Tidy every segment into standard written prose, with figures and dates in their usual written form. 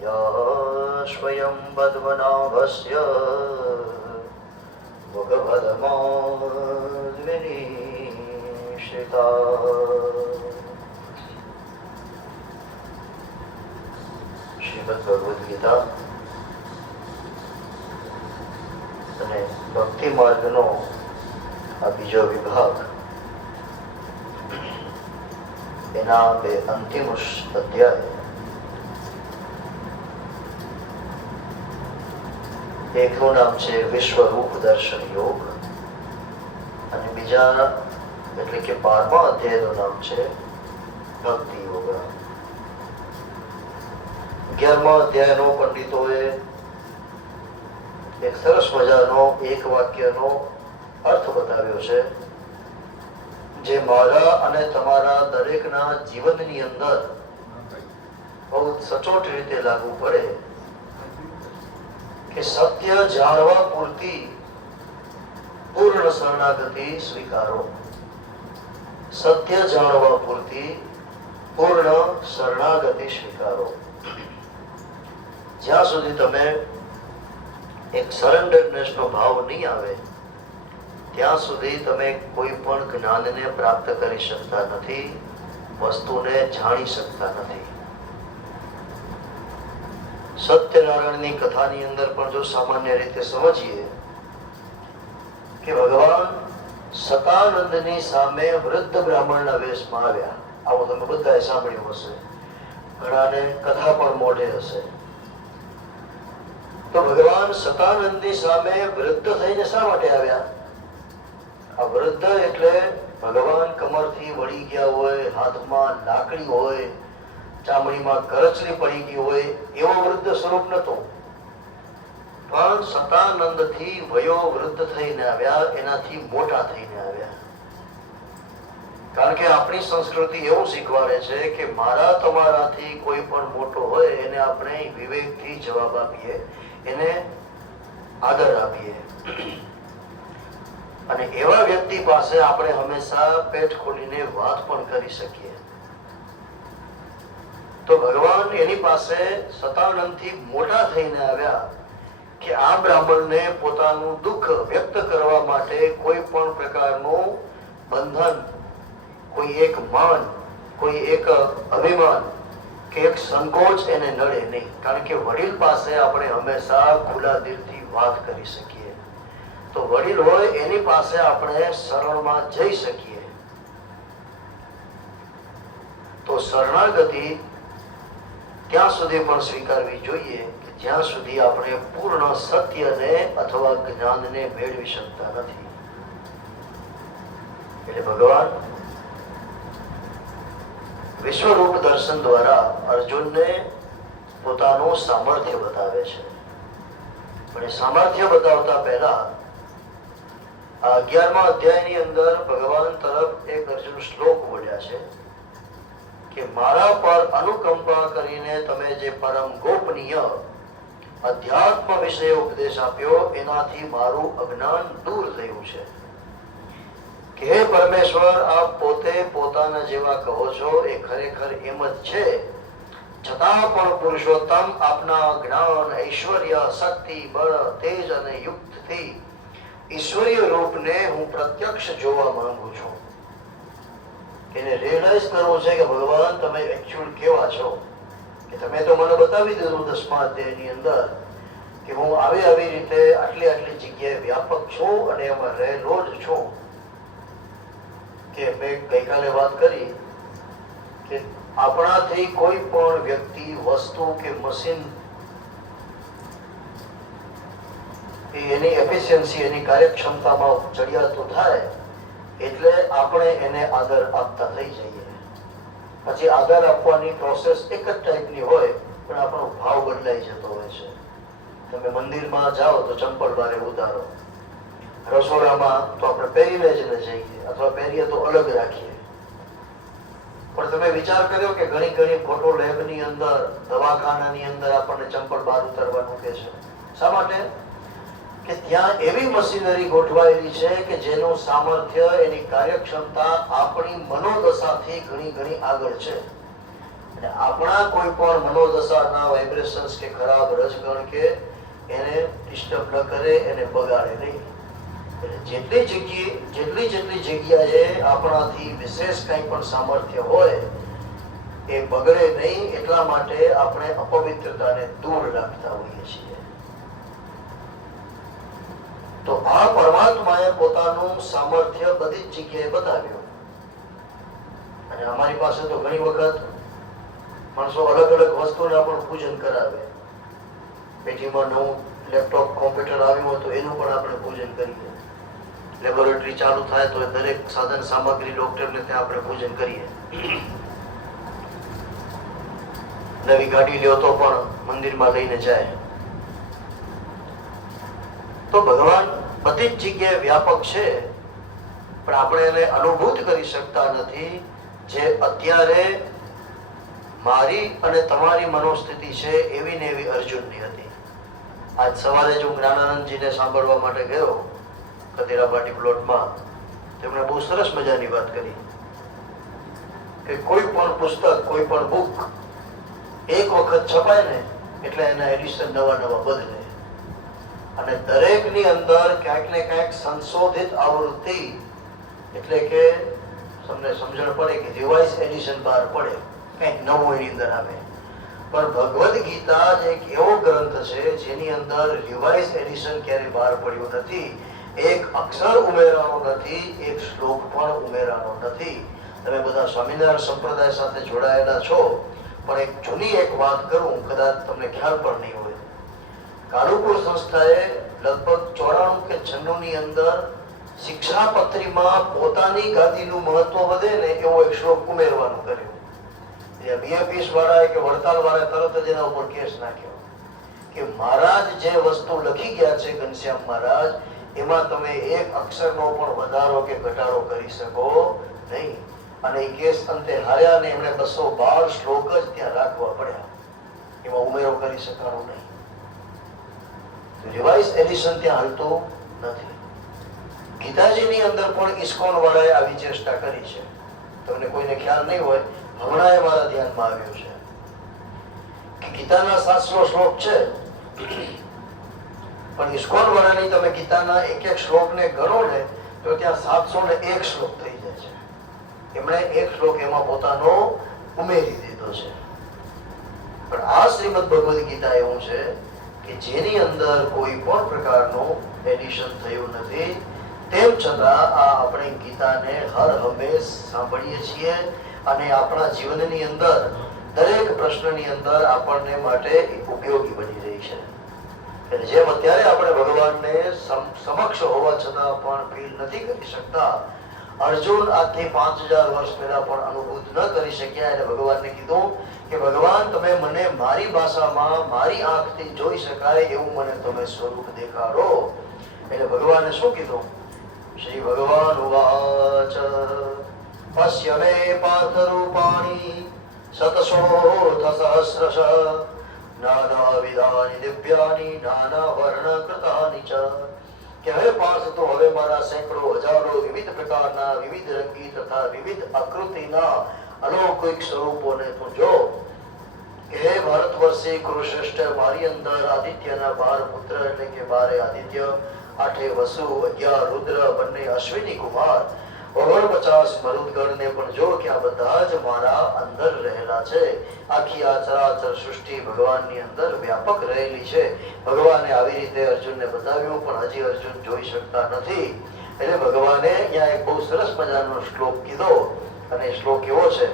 स्वयं पद्मनाभस्य मुखपद्मोर्मिनीषिता। શ્રીમદ ભગવદ્ ગીતા અને ભક્તિ માર્ગનો આ બીજો વિભાગ, એના બે અંતિમ અધ્યાય, એકનું નામ છે વિશ્વરૂપ દર્શન યોગ અને બીજા એટલે કે 12મા અધ્યાયનું નામ છે ભક્તિ યોગ. 11મા અધ્યાયનો પંડિતોએ એક સરસ મજાનો એક વાક્યનો અર્થ બતાવ્યો છે, જે મારા અને તમારા દરેકના જીવનની અંદર બહુ સચોટ રીતે લાગુ પડે કે સત્ય જાણવા પૂરતી પૂર્ણ શરણાગતિ સ્વીકારો. સત્ય જાણવા પૂરતી પૂર્ણ શરણાગતિ સ્વીકારો. જ્યાં સુધી તમે એક સરેન્ડરનેસ નો ભાવ નહીં આવે ત્યાં સુધી તમે કોઈ પણ જ્ઞાનને પ્રાપ્ત કરી શકતા નથી, વસ્તુને જાણી શકતા નથી. સત્યનારાયણની કથાની અંદર પણ જો સામાન્ય રીતે સમજીએ કે ભગવાન સતાનંદની સામે વૃદ્ધ બ્રાહ્મણના વેશમાં આવ્યા. આવું તમે બધાએ સાંભળ્યું હશે, ઘણાને કથા પણ મોઢે હશે. તો ભગવાન સતાનંદની સામે વૃદ્ધ થઈને શા માટે આવ્યા? આ વૃદ્ધ એટલે ભગવાન કમરથી વળી ગયા હોય, હાથમાં લાકડી હોય, ચામડીમાં કરચલી પડી ગઈ હોય એવો વૃદ્ધ સ્વરૂપ નતો, પણ સતાનંદ થી વયો વૃદ્ધ થઈને આવ્યા, એનાથી મોટા થઈને આવ્યા. કારણ કે આપણી સંસ્કૃતિ એવું શીખવાડે છે કે મારા તમારાથી કોઈ પણ મોટો હોય એને આપણે વિવેકથી જવાબ આપીએ, એને આદર આપીએ, અને એવા વ્યક્તિ પાસે આપણે હંમેશા પેટ ખોલીને વાત પણ કરી શકીએ. તો ભગવાન એની પાસે સતાનંદથી મોટા થઈને આવ્યા કે આ બ્રાહ્મણને પોતાનું દુઃખ વ્યક્ત કરવા માટે કોઈ પણ પ્રકારનું બંધન, કોઈ એક માન, કોઈ એક અભિમાન કે એક સંકોચ એને નડે નહીં. કારણ કે વડીલ પાસે આપણે હંમેશા ખુલ્લા દિલથી વાત કરી શકીએ. તો વડીલ હોય એની પાસે આપણે શરણમાં જઈ શકીએ. તો શરણાગતિ ત્યાં સુધી પણ સ્વીકારવી જોઈએ કે જ્યાં સુધી આપણે પૂર્ણ સત્યને અથવા જ્ઞાનને મેળવી શકતા નથી. એટલે ભગવાન વિશ્વરૂપ દર્શન દ્વારા અર્જુનને પોતાનું સામર્થ્ય બતાવે છે. પણ એ સામર્થ્ય બતાવતા પહેલા આ 11મા અધ્યાયની અંદર ભગવાન તરફ એક અર્જુન શ્લોક બોલ્યા છે કે મારા પર અનુકંપા કરીને તમે જે પરમ ગોપનીય અધ્યાત્મ વિશે ઉપદેશ આપ્યો એનાથી મારું અજ્ઞાન દૂર થયું છે. કે હે પરમેશ્વર, આપ પોતે પોતાના જેવા કહો છો એ ખરેખર એમ જ છે, છતાં પણ પુરુષોત્તમ આપના જ્ઞાન, ઐશ્વર્ય, શક્તિ, બળ, તેજ અને યુક્તથી ઈશ્વરીય રૂપને હું પ્રત્યક્ષ જોવા માંગુ છું. એને રિયલાઇઝ કરવું છે કે ભગવાન તમે એકચ્યુઅલ કેવા છો. કે તમે તો મને બતાવી દીધું 10મા અધ્યાયની અંદર કે હું આવી રીતે આટલી જગ્યાએ વ્યાપક છું અને એમાં રહેલો જ છું. કે મેં ગઈકાલે વાત કરી કે આપણાથી કોઈ પણ વ્યક્તિ, વસ્તુ કે મશીન એની એફિશિયન્સી, એની કાર્યક્ષમતામાં ચડિયાતું થાય એટલે આપણે એને આદર આપતા થઈ જઈએ. પછી આદર આપવાની પ્રોસેસ એક જ ટાઈપની હોય, પણ આપણો ભાવ બદલાઈ જતો હોય છે. તમે મંદિરમાં જાઓ તો ચંપલ બારે ઉતારો, રસોડામાં તો આપણે પહેરીને જ ન જઈએ, અથવા પહેરીએ તો અલગ રાખીએ. પણ તમે વિચાર કર્યો કે ઘણી ફોટો લેબની અંદર, દવાખાનાની અંદર આપણને ચંપલ બહાર ઉતારવાનું કે છે. શા માટે? કે ત્યાં એવી મશીનરી ગોઠવાયેલી છે કે જેનું સામર્થ્ય, એની કાર્યક્ષમતા આપણી મનોદશાથી ઘણી આગળ છે. અને આપણા કોઈ પણ મનોદશાના વાઇબ્રેશન્સ કે ખરાબ રજગણ કે એને ડિસ્ટર્બ ન કરે, એને બગાડે નહીં. જેટલી જગ્યાએ આપણાથી વિશેષ કંઈ પણ સામર્થ્ય હોય એ બગડે નહીં, એટલા માટે આપણે અપવિત્રતાને દૂર રાખતા હોઈએ છીએ. તો આ પરમાત્માએ પોતાનું સામર્થ્ય બધી જ જગ્યાએ બતાવ્યું. અને અમારી પાસે તો ઘણી વખત માણસો અલગ અલગ વસ્તુના પણ પૂજન કરાવે. પેટીમાં નવું લેપટોપ કોમ્પ્યુટર આવ્યું હોય તો એનું પણ આપણે પૂજન કરીએ. લેબોરેટરી ચાલુ થાય તો દરેક સાધન સામગ્રી ડોક્ટરને ત્યાં આપણે પૂજન કરીએ. નવી ગાડી લ્યો તો પણ મંદિરમાં લઈને જાય. તો ભગવાન બધી જ જગ્યાએ વ્યાપક છે, પણ આપણે એને અનુભૂત કરી શકતા નથી. જે અત્યારે મારી અને તમારી મનોસ્થિતિ છે એવી ને એવી અર્જુનની હતી. આજ સવારે જો જ્ઞાનાનંદજીને સાંભળવા માટે ગયો કતેરા પાર્ટી પ્લોટમાં, તેમણે બહુ સરસ મજાની વાત કરી કે કોઈ પણ પુસ્તક, કોઈ પણ બુક એક વખત છપાય ને એટલે એના એડિશન નવા બદલે, અને દરેકની અંદર ક્યાંક ને ક્યાંક સંશોધિત આવૃત્તિ, એટલે કે તમને સમજણ પડે કે રિવાઇઝ એડિશન બહાર પડે, કંઈક નવું એની અંદર આવે. પણ ભગવદ્ ગીતા એક એવો ગ્રંથ છે જેની અંદર રિવાઇઝ એડિશન ક્યારેય બહાર પડ્યું નથી. એક અક્ષર ઉમેરાનો નથી, એક શ્લોક પણ ઉમેરાનો નથી. તમે બધા સ્વામિનારાયણ સંપ્રદાય સાથે જોડાયેલા છો, પણ એક જૂની એક વાત કરું, કદાચ તમને ખ્યાલ પણ નહીં હોય. કાલુપુર સંસ્થાએ લગભગ 94 કે 96 ની અંદર શિક્ષાપત્રીમાં પોતાની ગાદીનું મહત્વ વધે ને એવો એક શ્લોક ઉમેરવાનું કર્યું. બીએફીસ વાળાએ કે વડતાલ વાળાએ તરત જ એના ઉપર કેસ નાખ્યો કે મહારાજ જે વસ્તુ લખી ગયા છે, ઘનશ્યામ મહારાજ, એમાં તમે એક અક્ષરનો પણ વધારો કે ઘટાડો કરી શકો નહીં. અને એ કેસ અંતે હાર્યા ને એમણે 212 શ્લોક જ ત્યાં રાખવા પડ્યા, એમાં ઉમેરો કરી શકાણો નહીં. રિવાઇઝ એડિશન ત્યાં હાલતું નથી. ગીતાજીની અંદર પણ ઇસ્કોન વાળાએ આવી ચેષ્ટા કરી છે. તમને કોઈને ખ્યાલ નહીં હોય, હમણાં એ મારા ધ્યાનમાં આવ્યું છે કે ગીતાના 700 શ્લોક છે, પણ ઇસ્કોન વાળાની તમે ગીતાના એક એક શ્લોકને ગણો ને તો ત્યાં 701 શ્લોક થઈ જાય છે. એમણે એક શ્લોક એમાં પોતાનો ઉમેરી દીધો છે. પણ આ શ્રીમદ ભગવદ્ ગીતા એવું છે કે જેની અંદર કોઈ પણ પ્રકારનું એડિશન થયું નથી. તેમ છતાં આ આપણે ગીતાને હર હંમેશ સાંભળીએ છીએ અને આપણા જીવનની અંદર દરેક પ્રશ્નની અંદર આપણને માટે ઉપયોગી બની રહી છે. એટલે જેમ અત્યારે આપણે ભગવાનને સમક્ષ હોવા છતાં પણ ફીલ નથી કરી શકતા, અર્જુન આજથી 5000 વર્ષ પહેલા પણ અનુભૂત ન કરી શક્યા. એટલે ભગવાનને કીધું કે ભગવાન, તમે મને મારી ભાષામાં, મારી આંખથી જોઈ શકાય એવું મને તમે સ્વરૂપ દેખાડો. એટલે ભગવાને શું કીધું? શ્રી ભગવાન ઉવાચ પશ્ય મે પાર્થ રૂપાણી શતશોથ સહસ્રશ નાનાવિધાની દિવ્યાની નાના વર્ણ કૃતાની ચ. કે હવે પાર્થ, તો હવે મારા સેંકડો હજારો વિવિધ પ્રકારના, વિવિધ રંગી તથા વિવિધ આકૃતિના અલૌકિક સ્વરૂપોને તું જો. હે ભારતવર્ષી કુરુશ્રેષ્ઠ, મારી અંદર આદિત્યના 12 પુત્ર, એટલે કે 12 આદિત્ય, 8 વસુ, 11 રુદ્ર, બંને અશ્વિની કુમાર, 49 મરુદગણને પણ જો કે આ બધા જ મારા અંદર રહેલા છે. આખી આ ચરાચર સૃષ્ટિ ભગવાનની અંદર વ્યાપક રહેલી છે. ભગવાને આવી રીતે અર્જુનને બતાવ્યું, પણ હજી અર્જુન જોઈ શકતા નથી. એટલે ભગવાને અહીંયા એક બહુ સરસ મજાનો શ્લોક કીધો. અને એ શ્લોક એવો છે,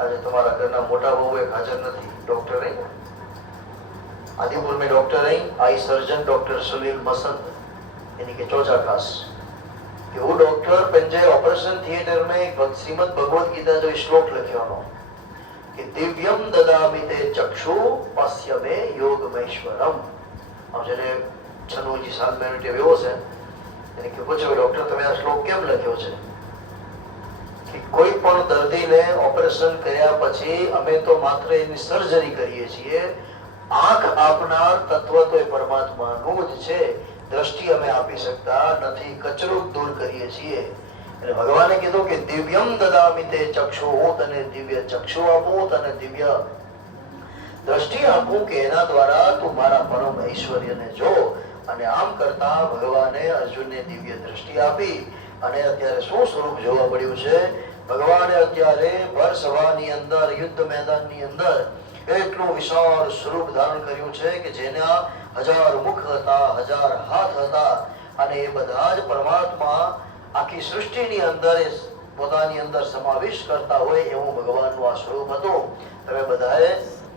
આજે તમારા ઘરના મોટા બહુ એક હાજર નથી, ડોક્ટર અહીં आदिपुर में डॉक्टर आई, eye surgeon doctor Sunil Masand, यानी कि चौचा क्लास कि वो डॉक्टर पंजे ऑपरेशन थिएटर में श्रीमद भगवद गीता जो श्लोक लख्यो कि दिव्यम ददामि ते चक्षु पश्य मे योगमेश्वरम. अब जने 96 साल मिनिट એવો છે એને કે પૂછો ડોક્ટર તમે આ શ્લોક કેમ લખ્યો છે? કે કોઈ પણ દર્દીને ઓપરેશન કર્યા પછી અમે તો માત્ર એની સર્જરી કરીએ છીએ. આંખ આપનાર તત્વ તો એ પરમાત્માનું જ છે. દ્રષ્ટિ અમે આપી શકતા નથી, કચરો દૂર કરીએ છીએ. એટલે ભગવાને કીધું કે દિવ્યમ દદામિ તે ચક્ષુ, હું તને દિવ્ય ચક્ષુ આપું, તને દિવ્ય દ્રષ્ટિ આપું કે એના દ્વારા તું મારા પરમ ઐશ્વર્યને જો. અને આમ કરતા ભગવાને અર્જુનને દિવ્ય દ્રષ્ટિ આપી. અને અત્યારે શું સ્વરૂપ જોવા મળ્યું છે? ભગવાને અત્યારે ભર સભાની અંદર, યુદ્ધ મેદાનની અંદર એટલું વિશાળ સ્વરૂપ ધારણ કર્યું છે કે જેના 1000 મુખ હતા, 1000 હાથ હતા. અને એ બધા જ પરમાત્મા આખી સૃષ્ટિની અંદર પોતાની અંદર સમાવેશ કરતા હોય એવું ભગવાનનું આ સ્વરૂપ હતું. તમે બધાએ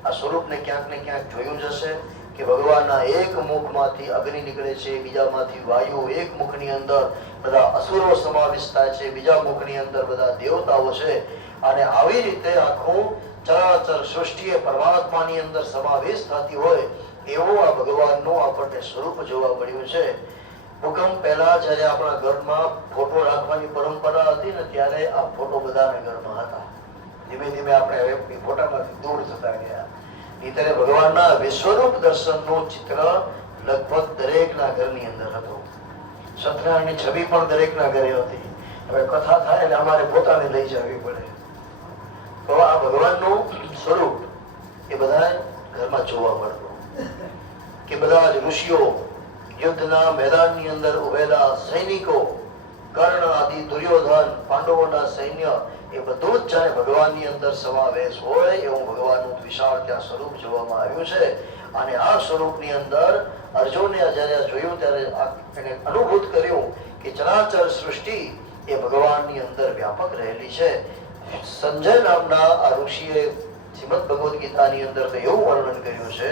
આ સ્વરૂપને ક્યાંક ને ક્યાંક જોયું જ હશે કે ભગવાનના એક મુખમાંથી અગ્નિ નીકળે છે, બીજામાંથી વાયુ, એક મુખની અંદર બધા અસુરો સમાવેશ થાય છે, બીજા મુખની અંદર બધા દેવતાઓ છે. અને આવી રીતે આખું ચરાચર સૃષ્ટિએ પરમાત્માની અંદર સમાવેશ થતી હોય એવું આ ભગવાનનું આપણને સ્વરૂપ જોવા મળ્યું છે. ભૂકંપ પહેલા જયારે આપણા ઘરમાં ફોટો રાખવાની પરંપરા હતી ને, ત્યારે આ ફોટો બધાના ઘરમાં હતા. ધીમે ધીમે આપણે હવે ફોટામાંથી દૂર થતા ગયા. ત્યારે ભગવાનના વિશ્વરૂપ દર્શનનું ચિત્ર લગભગ દરેકના ઘરની અંદર હતું. સત્યનારાયણની છબી પણ દરેકના ઘરે હતી. હવે કથા થાય એટલે અમારે પોતાને લઈ જવી પડે. તો આ ભગવાનનું સ્વરૂપ એ બધા ઘરમાં જોવા મળતું. કે બધા જ ઋષિઓ, યુદ્ધના મેદાનની અંદર ઉભેલા સૈનિકો, કર્ણ આદિ, દુર્યોધન, પાંડવોના સૈન્ય, એ બધું જ જાણે ભગવાનની અંદર સમાવેશ હોય એવું ભગવાનનું વિશાળ ત્યાં સ્વરૂપ જોવામાં આવ્યું છે. અને આ સ્વરૂપની અંદર અર્જુને જયારે જોયું ત્યારે એને અનુભૂત કર્યું કે ચરાચર સૃષ્ટિ એ ભગવાનની અંદર વ્યાપક રહેલી છે. સંજય નામના આ ઋષિએ શ્રીમદ ભગવદ ગીતાની અંદર તો એવું વર્ણન કર્યું છે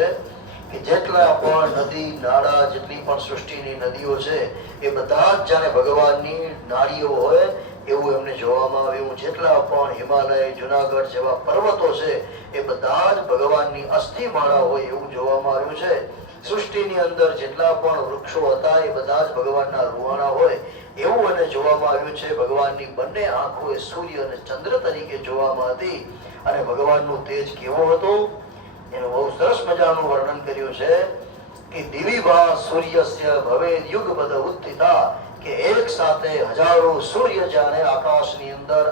કે જેટલા પણ નદી નાળા, જેટલી પણ સૃષ્ટિની નદીઓ છે એ બધા જ જાણે ભગવાનની નાળીઓ હોય એવું એમને જોવામાં આવ્યું. જેટલા પણ હિમાલય, જુનાગઢ જેવા પર્વતો છે એ બધા જ ભગવાનની અસ્થિમાળા હોય એવું જોવામાં આવ્યું છે. સૃષ્ટિની અંદર જેટલા પણ વૃક્ષો હતા એ બધા જ ભગવાનના રૂવાણા હોય એવું એને જોવામાં આવ્યું છે. ભગવાનની બંને આંખો એ સૂર્ય અને ચંદ્ર તરીકે જોવામાં હતી. અને ભગવાનનું તેજ કેવું હતું એનું બહુ સરસ મજાનું વર્ણન કર્યું છે કે દિવિભા સૂર્યસ્ય ભવેદ યુગપદ ઉત્થિતા, કે એક સાથે હજારો સૂર્ય જાણે આકાશની અંદર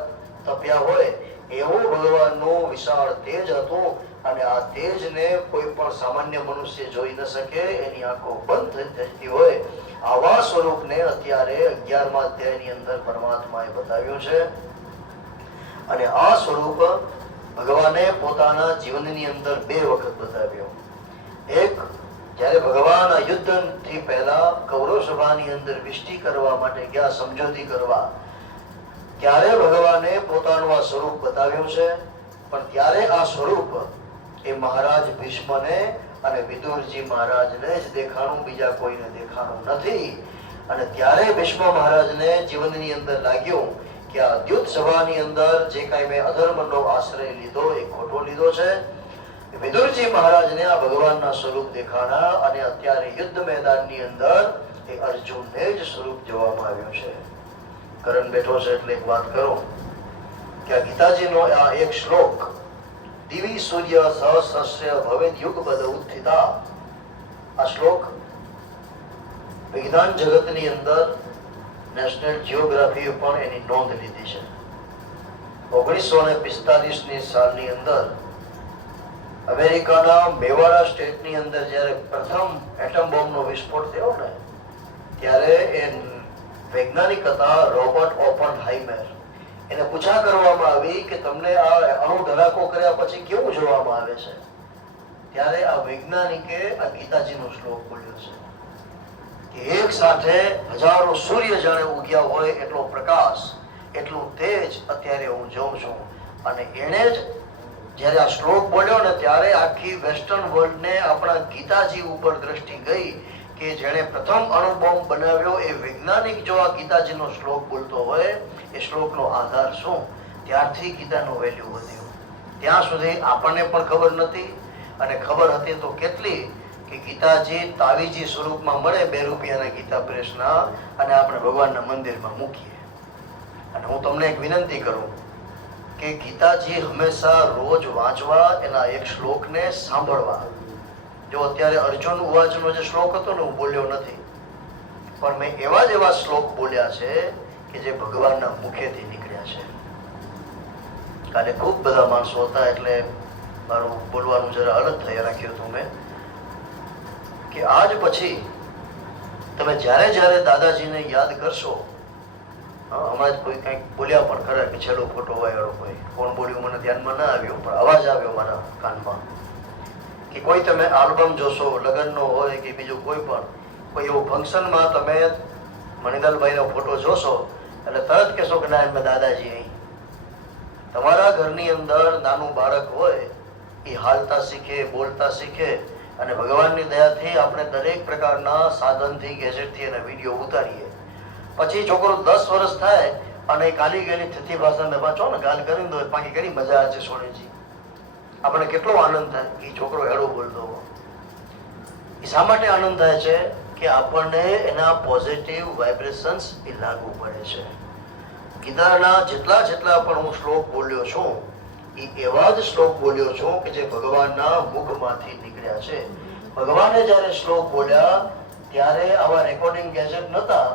તપ્યા હોય એવું ભગવાનનું વિશાળ તેજ હતું. અને આ તેજને કોઈ પણ સામાન્ય મનુષ્ય જોઈ ન શકે, એની આંખો બંધ થઈ જતી હોય. આવા સ્વરૂપને અત્યારે 11મા અધ્યાયની અંદર પરમાત્માએ બતાવ્યું છે. અને આ સ્વરૂપ ભગવાને પોતાના જીવનની અંદર 2 વખત બતાવ્યો. એક, જયારે ભગવાન આ યુદ્ધથી પહેલા કૌરવ સભાની અંદર વિષ્ટિ કરવા માટે ગયા, સમજૂતી કરવા, ત્યારે ભગવાને પોતાનું આ સ્વરૂપ બતાવ્યું છે. પણ ત્યારે આ સ્વરૂપ એ મહારાજ ભીષ્મને અને વિદુરજી મહારાજને જ દેખાણું, બીજા કોઈને દેખાણું નથી. અને ત્યારે ભીષ્મ મહારાજને જીવનની અંદર લાગ્યું કે આ યુદ્ધ સભાની અંદર જે કાંઈ મેં અધર્મનો આશ્રય લીધો એ ખોટો લીધો છે. વિદુરજી મહારાજને આ ભગવાનના સ્વરૂપ દેખાણા. અને અત્યારે યુદ્ધ મેદાનની અંદર એ અર્જુનને જ સ્વરૂપ જોવામાં આવ્યું છે. કરણ બેઠો છે એટલે એક વાત કરું કે આ ગીતાજીનો આ એક શ્લોક, દિવી સૂર્ય સહસ્રસ્ય ભવેદ યુગપદ ઉત્થિતા, આ શ્લોક વિજ્ઞાન જગતની અંદર નેશનલ જિયોગ્રાફી પણ એની નોંધ લીધી છે. 1945ની સાલની અંદર અમેરિકાના મેવાડા સ્ટેટની અંદર જ્યારે પ્રથમ એટમ બોમ્બનો વિસ્ફોટ થયો ને, ત્યારે એ વૈજ્ઞાનિક હતા રોબર્ટ ઓપનહાઇમર. એને પૂછા કરવામાં આવી કે તમને આ અણુ ધડાકો કર્યા પછી કેવું જોવામાં આવે છે? ત્યારે આ વૈજ્ઞાનિકે આ ગીતાજીનો શ્લોક બોલ્યો છે કે એક સાથે હજારો સૂર્ય જાણે ઉગ્યા હોય એટલો પ્રકાશ, એટલું તેજ અત્યારે હું જોઉં છું. અને એને જ જ્યારે આ શ્લોક બોલ્યો ને ત્યારે આખી વેસ્ટર્ન વર્લ્ડને આપણા ગીતાજી ઉપર દ્રષ્ટિ ગઈ કે જેણે પ્રથમ અણુ બોમ્બ બનાવ્યો એ વૈજ્ઞાનિક જો આ ગીતાજીનો શ્લોક બોલતો હોય, એ શ્લોકનો આધાર શું? ત્યારથી ગીતાનો વેલ્યુ વધ્યો. ત્યાં સુધી આપણને પણ ખબર નથી, અને ખબર હતી તો કેટલી કે ગીતાજી તાવીજી સ્વરૂપમાં મળે 2 રૂપિયાના ગીતા પ્રેસના, અને આપણે ભગવાનના મંદિરમાં મૂકીએ. અને હું તમને એક વિનંતી કરું કે ગીતાજી હંમેશા રોજ વાંચવા, એના એક શ્લોકને સાંભળવા. જો અત્યારે અર્જુન ઉવાચનો જે શ્લોક હતો ને, હું બોલ્યો નથી, પણ મેં એવા જ એવા શ્લોક બોલ્યા છે કે કે જે ભગવાનના મુખેથી નીકળ્યા છે. કાલે ખૂબ બધા માણસો હતા એટલે મારું બોલવાનું જરા અલગ થઈ રાખ્યું હતું મેં કે આજ પછી તમે જ્યારે જ્યારે દાદાજીને યાદ કરશો, હમણાં જ કોઈ કંઈક બોલ્યા પણ ખરા કે છેલ્લો ફોટો વાયડો કોઈ કોણ બોલ્યું મને ધ્યાનમાં ના આવ્યું, પણ અવાજ આવ્યો મારા કાનમાં કે કોઈ તમે આલ્બમ જોશો, લગ્નનો હોય કે બીજું કોઈ એવું ફંક્શનમાં તમે મણિલાલભાઈનો ફોટો જોશો એટલે તરત કહેશો કે ના એમાં દાદાજી અહીં. તમારા ઘરની અંદર નાનું બાળક હોય એ હાલતા શીખે, બોલતા શીખે, અને ભગવાનની દયાથી આપણે દરેક પ્રકારના સાધનથી, ગેજેટથી એને વિડીયો ઉતારીએ. પછી છોકરો 10 વર્ષ થાય અને કાલી ગયેલી થતી ભાષામાં વાંચો ને ગાલ કરીને દો બાકી કરી મજા આવે છે સોનેજી. આપણે કેટલો આનંદ થાય કે છોકરો હેડો બોલતો. એ શા માટે આનંદ થાય છે કે આપણને એના પોઝિટિવ વાઇબ્રેશન્સ એ લાગુ પડે છે. ગીતાના જેટલા પણ હું શ્લોક બોલ્યો છું એ એવા જ શ્લોક બોલ્યો છું કે જે ભગવાનના મુખમાંથી નીકળ્યા છે. ભગવાને જ્યારે શ્લોક બોલ્યા ત્યારે આવા રેકોર્ડિંગ ગેજેટ નહોતા,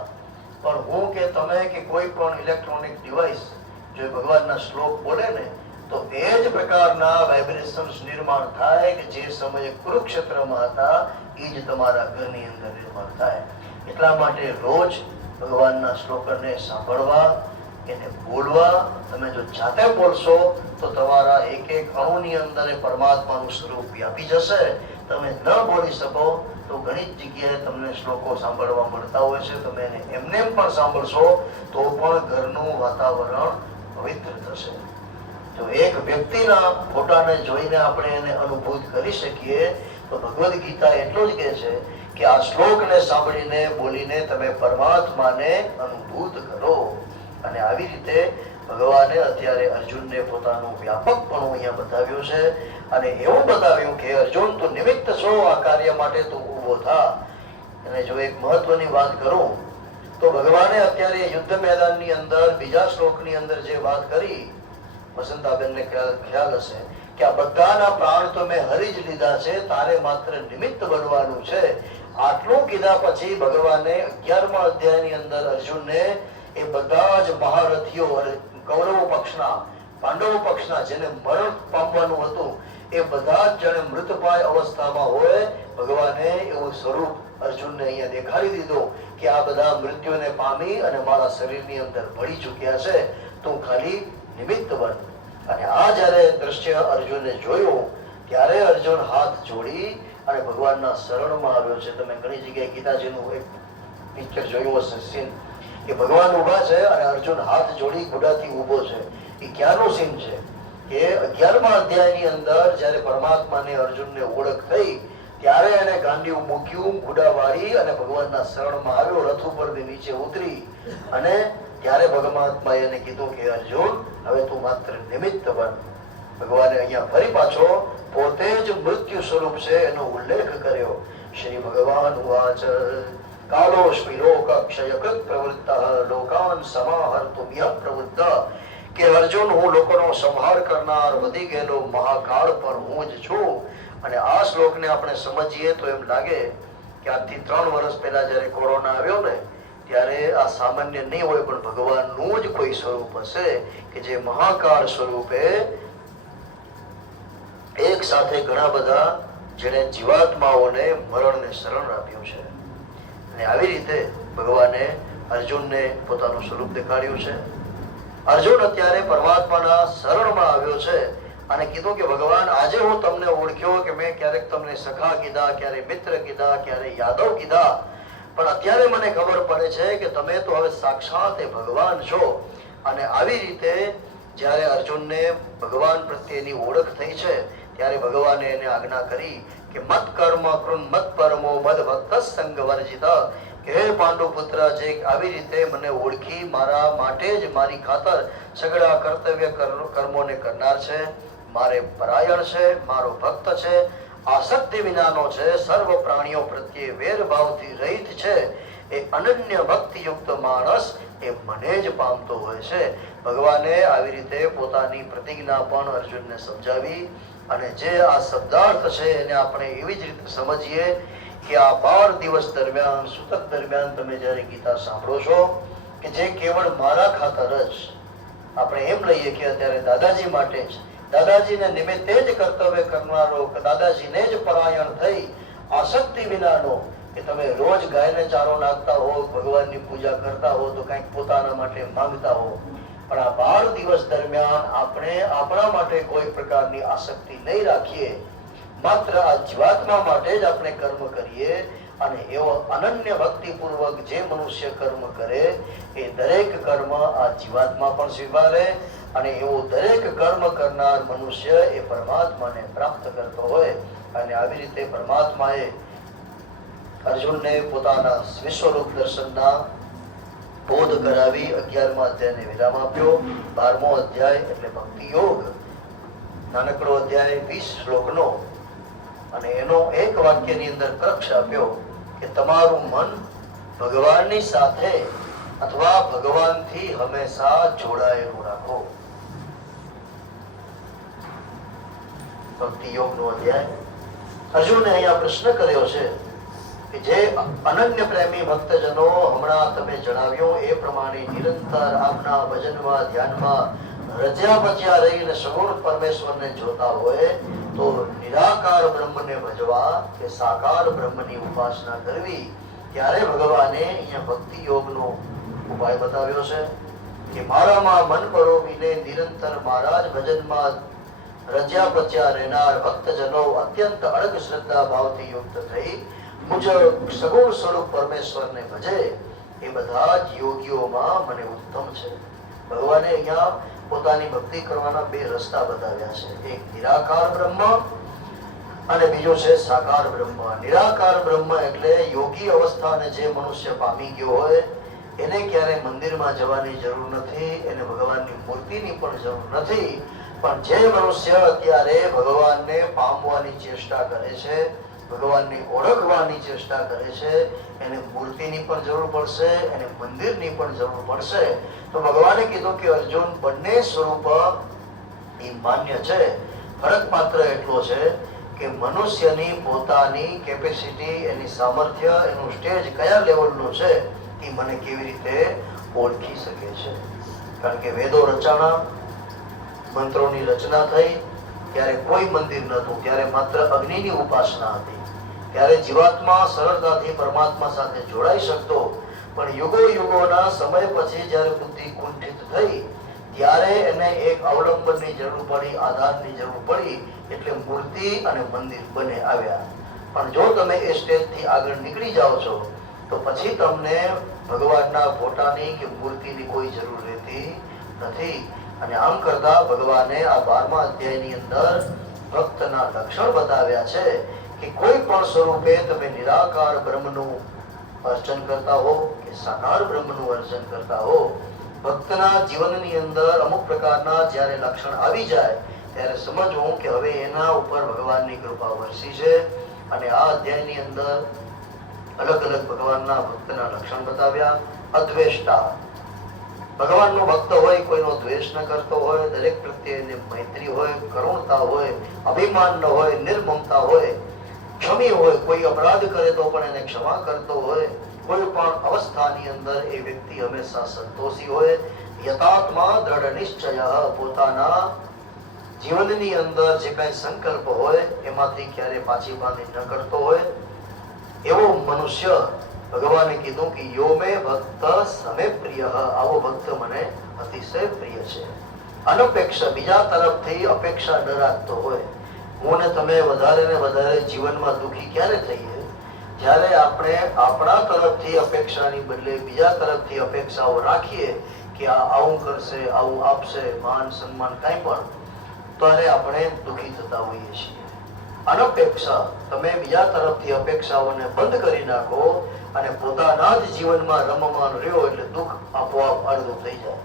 પણ હું કે તમે કે કોઈ પણ ઇલેક્ટ્રોનિક ડિવાઇસ જો ભગવાનના શ્લોક બોલે ને તો એ જ પ્રકારના વાઇબ્રેશન્સ નિર્માણ થાય કે જે સમયે કુરુક્ષેત્રમાં હતા એ જ તમારા ઘરની અંદર નિર્માણ થાય. એટલા માટે રોજ ભગવાનના શ્લોકને સાંભળવા, એને બોલવા. તમે જો જાતે બોલશો તો તમારા એક એક અણુની અંદર પરમાત્માનું સ્વરૂપ વ્યાપી જશે. તમે ન બોલી શકો તો ઘણી જ જગ્યાએ તમને શ્લોકો સાંભળવા મળતા હોય છે. તમે એને એમને પણ સાંભળશો તો પણ ઘરનું વાતાવરણ પવિત્ર થશે. જો એક વ્યક્તિના ફોટાને જોઈને આપણે એને અનુભૂત કરી શકીએ તો ભગવદ્ ગીતા એટલું જ કહે છે કે આ શ્લોકને સાંભળીને, બોલીને તમે પરમાત્માને અનુભૂત કરો. અને આવી રીતે ભગવાને અત્યારે અર્જુનને પોતાનું વ્યાપકપણું અહીંયા બતાવ્યું છે. અને એવું બતાવ્યું કે અર્જુન તું નિમિત્ત છો, આ કાર્ય માટે તું ઊભો થા. અને જો એક મહત્વની વાત કરું તો ભગવાને અત્યારે યુદ્ધ મેદાનની અંદર બીજા શ્લોકની અંદર જે વાત કરી, વસંતાબેનને ખ્યાલ હશે કે આ બધાના પ્રાણ તો મેં હરી જ લીધા છે, તારે માત્ર નિમિત્ત બનવાનું છે. આટલું કીધા પછી ભગવાને 11મા અધ્યાયની અંદર અર્જુનને એ બધા જ મહારથીઓ, કૌરવ પક્ષના, પાંડવ પક્ષના જેને મરણ પામવાનું હતું એ બધા જ જણે મૃતપાય અવસ્થામાં હોય ભગવાને એવું સ્વરૂપ અર્જુનને અહીંયા દેખાડી દીધું કે આ બધા મૃત્યુને પામી અને મારા શરીરની અંદર ભળી ચૂક્યા છે, તું ખાલી નિમિત્ત બન. અને આ જયારે દ્રશ્ય અર્જુને જોયું ત્યારે અર્જુન હાથ જોડી અને ભગવાનના શરણમાં આવ્યો છે. તમે ઘણી જગ્યાએ ગીતાજીનું એક પિક્ચર જોયું હશે, સીન કે ભગવાન ઉભા છે અને અર્જુન હાથ જોડી ઘોડાથી ઉભો છે. એ ક્યાંનું સીન છે કે 11મા અધ્યાયની અંદર જયારે પરમાત્માને અર્જુનને ઓળખ થઈ ત્યારે એને ગાંડીવ મૂક્યું, ઘોડા વાળી અને ભગવાનના શરણમાં આવ્યો, રથ ઉપરથી નીચે ઉતરી. અને ત્યારે પરમાત્માએ એને કીધું કે અર્જુન હવે તું માત્ર નિમિત્ત બન. ભગવાને અહીંયા ફરી પાછો પોતે જ મૃત્યુ સ્વરૂપ છે એનો ઉલ્લેખ કર્યો. શ્રી ભગવાન ઉવાચ કાલોસ્મિ લોક ક્ષયકૃત પ્રવૃત્તઃ લોકાન સમાહર્તુમ યઃ પ્રવૃત્તઃ. કે અર્જુન હું લોકોનો સંહાર કરનાર, વધી ગયેલો મહાકાળ પણ હું જ છું. અને આ શ્લોકને આપણે સમજીએ તો એમ લાગે કે આજથી 3 વર્ષ પહેલા જયારે કોરોના આવ્યો ને ત્યારે આ સામાન્ય નહીં હોય, પણ ભગવાનનું જ કોઈ સ્વરૂપ હશે કે જે મહાકાળ સ્વરૂપે એક સાથે ઘણા બધા જેને જીવાત્માઓને મરણને શરણ આપ્યું છે. અને આવી રીતે ભગવાને અર્જુનને પોતાનું સ્વરૂપ દેખાડ્યું છે. અર્જુન અત્યારે પરમાત્માના શરણમાં આવ્યો છે અને કીધું કે ભગવાન આજે હું તમને ઓળખ્યો કે મેં ક્યારેક તમને સખા કીધા, ક્યારે મિત્ર કીધા, ક્યારે યાદવ કીધા, પણ અત્યારે મને ખબર પડે છે કે તમે તો હવે સાક્ષાત ભગવાન છો. અને આવી રીતે જ્યારે અર્જુનને ભગવાન પ્રત્યેની ઓળખ થઈ છે ત્યારે ભગવાને એને આજ્ઞા કરી કે મત કર્મ કૃન મત પરમો મદ ભક્ત સંગ વર્જિત. કે હે પાંડુ પુત્ર, જે આવી રીતે મને ઓળખી મારા માટે જ મારી ખાતર સગળા કર્તવ્ય કર્મોને કરનાર છે, મારે પરાયણ છે, મારો ભક્ત છે, આસક્તિ વિનાનો છે, સર્વ પ્રાણીઓ પ્રત્યે વેરભાવથી રહિત છે, એ અનન્ય ભક્તિયુક્ત માણસ એ મને જ પામતો હોય છે. ભગવાને આવી રીતે પોતાની પ્રતિજ્ઞા પણ અર્જુનને સમજાવી. અને જે આ શબ્દાર્થ છે એને આપણે એવી જ રીતે સમજીએ કે આ 12 દિવસ દરમિયાન, સૂતક દરમિયાન તમે જયારે ગીતા સાંભળો છો કે જે કેવળ મારા ખાતર જ, આપણે એમ લઈએ કે અત્યારે દાદાજી માટે જ, દાદાજીને નિમિત્તે જ કર્તવ્ય કરનારો, દાદાજીને જ પરાયણ થઈ આસક્તિ વિનાનો, કે તમે રોજ ગાયને ચારો નાખતા હો, ભગવાનની પૂજા કરતા હો, તો કંઈક પોતાના માટે માંગતા હો, પણ આ 12 દિવસ દરમિયાન આપણે આપણા માટે કોઈ પ્રકારની આસક્તિ નહીં રાખીએ, માત્ર આ જીવાત્મા માટે જ આપણે કર્મ કરીએ, અને એવો અનન્ય ભક્તિપૂર્વક જે મનુષ્ય કર્મ કરે એ દરેક કર્મ આ જીવાત્મા પણ સ્વીકારે, અને એવો દરેક કર્મ કરનાર મનુષ્ય એ પરમાત્માને પ્રાપ્ત કરતો હોય. અને આવી રીતે પરમાત્માએ અર્જુનને પોતાના વિશ્વરૂપ દર્શનના બોધ કરાવી 11મા અધ્યાયને વિરામ આપ્યો. 12મો અધ્યાય એટલે ભક્તિ યોગ, નાનકડો અધ્યાય 20 શ્લોકનો, અને એનો એક વાક્યની અંદર કક્ષ આપ્યો કે તમારું મન ભગવાનની સાથે અથવા ભગવાનથી હંમેશા જોડાયેલું રાખો. ભક્તિ યોગનો અધ્યાય. અર્જુને અહીંયા પ્રશ્ન કર્યો છે કે જે અનન્ય પ્રેમી ભક્તજનો હમણાં તમે જણાવ્યું એ પ્રમાણે નિરંતર આપના ભજનમાં, ધ્યાનમાં રચ્યા પચ્યા રહીને સગુણ પરમેશ્વરને જોતા હોય તો નિરાકાર બ્રહ્મને ભજવા કે સાકાર બ્રહ્મની ઉપાસના કરવી. ત્યારે ભગવાને અહીંયા ભક્તિ યોગનો ઉપાય બતાવ્યો છે કે મારામાં મન પરોવીને નિરંતર મારા જ ભજનમાં રચ્યા પચ્યા રહેનાર ભક્તજનો અત્યંત અડગ શ્રદ્ધા ભાવથી યુક્ત થઈ મુજ સગુણ સ્વરૂપ પરમેશ્વરને ભજે એ બધા જ યોગીઓમાં મને ઉત્તમ છે. ભગવાને અહીંયા પોતાની ભક્તિ કરવાના 2 રસ્તા બતાવ્યા છે. એક નિરાકાર બ્રહ્મ અને બીજો છે સાકાર બ્રહ્મ. નિરાકાર બ્રહ્મ એટલે યોગી અવસ્થાને જે મનુષ્ય પામી ગયો હોય એને ક્યારે મંદિરમાં જવાની જરૂર નથી, એને ભગવાનની મૂર્તિની પણ જરૂર નથી. પણ જે મનુષ્ય અત્યારે ભગવાનને પામવાની ચેષ્ટા કરે છે, ભગવાનની ઓળખવાની ચેષ્ટા કરે છે, એને મૂર્તિની પણ જરૂર પડશે, એને મંદિરની પણ જરૂર પડશે. તો ભગવાને કીધું કે અર્જુન, બંને સ્વરૂપ એ માન્ય છે. ફરક માત્ર એટલો છે કે મનુષ્યની પોતાની કેપેસિટી, એની સામર્થ્ય, એનું સ્ટેજ કયા લેવલનું છે એ મને કેવી રીતે ઓળખી શકે છે. કારણ કે વેદો રચાણા, મંત્રોની રચના થઈ ત્યારે કોઈ મંદિર નહોતું, ત્યારે માત્ર અગ્નિની ઉપાસના હતી. ત્યારે જીવાત્મા સરળતાથી પરમાત્મા સાથે જોડાઈ શકતો. પણ યુગો યુગોના સમય પછી જ્યારે બુદ્ધિ કુંઠિત થઈ ત્યારે એને એક અવલંબનની જરૂર પડી, આધારની જરૂર પડી, એટલે મૂર્તિ અને મંદિર બંને આવ્યા. પણ જો તમે એ સ્ટેજથી આગળ નીકળી જાઓ છો તો પછી તમને ભગવાનના ફોટાની કે મૂર્તિની કોઈ જરૂર રહેતી નથી. અને આમ કરતા ભગવાને આ 12મા અધ્યાયની અંદર ભક્તના લક્ષણ બતાવ્યા છે કે કોઈ પણ સ્વરૂપે તમે નિરાકાર બ્રહ્મનું અર્ચન કરતા હો કે સાકાર બ્રહ્મનું અર્ચન કરતા હો, ભક્તના જીવનની અંદર અમુક પ્રકારના જ્યારે લક્ષણ આવી જાય ત્યારે સમજવું કે હવે એના ઉપર ભગવાનની કૃપા વરસી છે. અને આ અધ્યાયની અંદર અલગ અલગ ભગવાનના ભક્તના લક્ષણ બતાવ્યા. અદ્વેષ્ટા, ભગવાનનો ભક્ત હોય, કોઈનો દ્વેષ ન કરતો હોય, દરેક પ્રત્યે મૈત્રી હોય, કરુણતા હોય, અભિમાન ન હોય, નિર્મમતા હોય, ક્ષમી હોય, કોઈ અપરાધ કરે તો પણ એને ક્ષમા કરતો હોય, કોઈ પણ અવસ્થાની અંદર એ વ્યક્તિ હંમેશા સંતોષી હોય. યથાત્મા દ્રઢ નિશ્ચય, પોતાના જીવનની અંદર જે કઈ સંકલ્પ હોય એમાંથી ક્યારે પાછી બાંધી ન કરતો હોય એવો મનુષ્ય ભગવાને કીધું કે યો મે ભક્ત સમે પ્રિય, આવો ભક્ત મને અતિશય પ્રિય છે. અનપેક્ષ, બીજા તરફથી અપેક્ષા ન રાખતો હોય. હું ને તમે વધારે ને વધારે જીવનમાં દુઃખી ક્યારે થઈએ? જ્યારે આપણે આપણા તરફથી અપેક્ષાની બદલે બીજા તરફથી અપેક્ષાઓ રાખીએ કે આ આવું કરશે, આવું આપશે, માન સન્માન કાંઈ પણ, ત્યારે આપણે દુઃખી થતા હોઈએ છીએ. અનપેક્ષા, તમે બીજા તરફથી અપેક્ષાઓને બંધ કરી નાખો અને પોતાના જ જીવનમાં રમમાન રહ્યો એટલે દુઃખ આપોઆપ અડધું થઈ જાય.